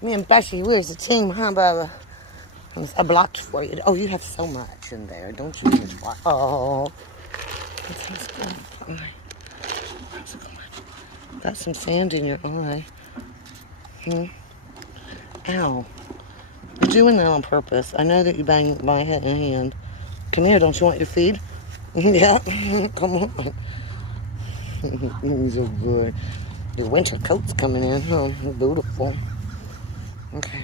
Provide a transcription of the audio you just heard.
Me and Bessie, we're the team, huh, Bubba? I blocked for you. Oh, you have so much in there. Don't you even try. Oh. That's good. Got some sand in your eye. Ow. You're doing that on purpose. I know that you banged my head and hand. Come here, don't you want your feed? Yeah. Come on. You're so good. Your winter coat's coming in, huh? Beautiful. Okay.